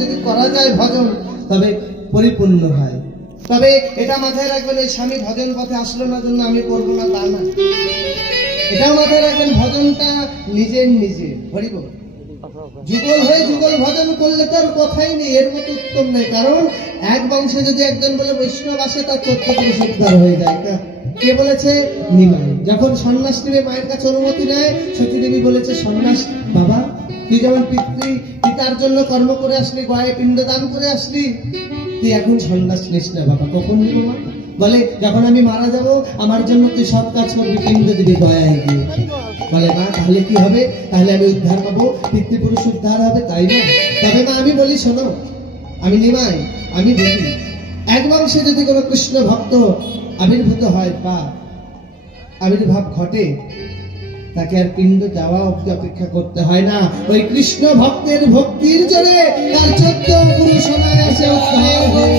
যদি করা যায় ভজন তবে পরিপূর্ণ হয়। তবে এটা মাথায় রাখবেন, ওই স্বামী ভজন পথে আসলো না জন্য আমি করবো না তা না। এটাও মাথায় রাখবেন, ভজনটা নিজের নিজে হরিব। যুগল হয়ে যুগল ভজন করলে তার কথাই নেই, এর মতো উত্তম নেই। কারণ এক বংশে যদি একজন বলে বৈষ্ণব আসে, তার 14 পুরুষ উদ্ধার হয়ে যায়। কে বলেছে? নিমাই। যখন সন্ন্যাস নেবে মায়ের কাছে অনুমতি নেয়, সতী দেবী বলেছে সন্ন্যাস বাবা, তুই যেমন পিতার জন্য কর্ম করে আসলি, গয়ে পিণ্ড দান করে আসলি, তুই এখন সন্ন্যাস নিস না বাবা। কখন নিব মা? বলে যখন আমি মারা যাব, আমার জন্য তুই সব কাজ করবি, পিণ্ড দিবি গয়ায় গিয়ে। বলে মা তাহলে কি হবে? তাহলে আমি উদ্ধার হবো, পিতৃপুরুষ উদ্ধার হবে, তাই না? তবে মা আমি বলি শোনো, আমি নিমাই, আমি বলি এক বংশে যদি কোনো কৃষ্ণ ভক্ত আবির্ভূত হয় বা আবির্ভাব ঘটে, তাকে আর পিণ্ড যাওয়া অবধি অপেক্ষা করতে হয় না। ওই কৃষ্ণ ভক্তের ভক্তির জোরে তার 14 পুরুষ অনায়াসে উদ্ধার হয়ে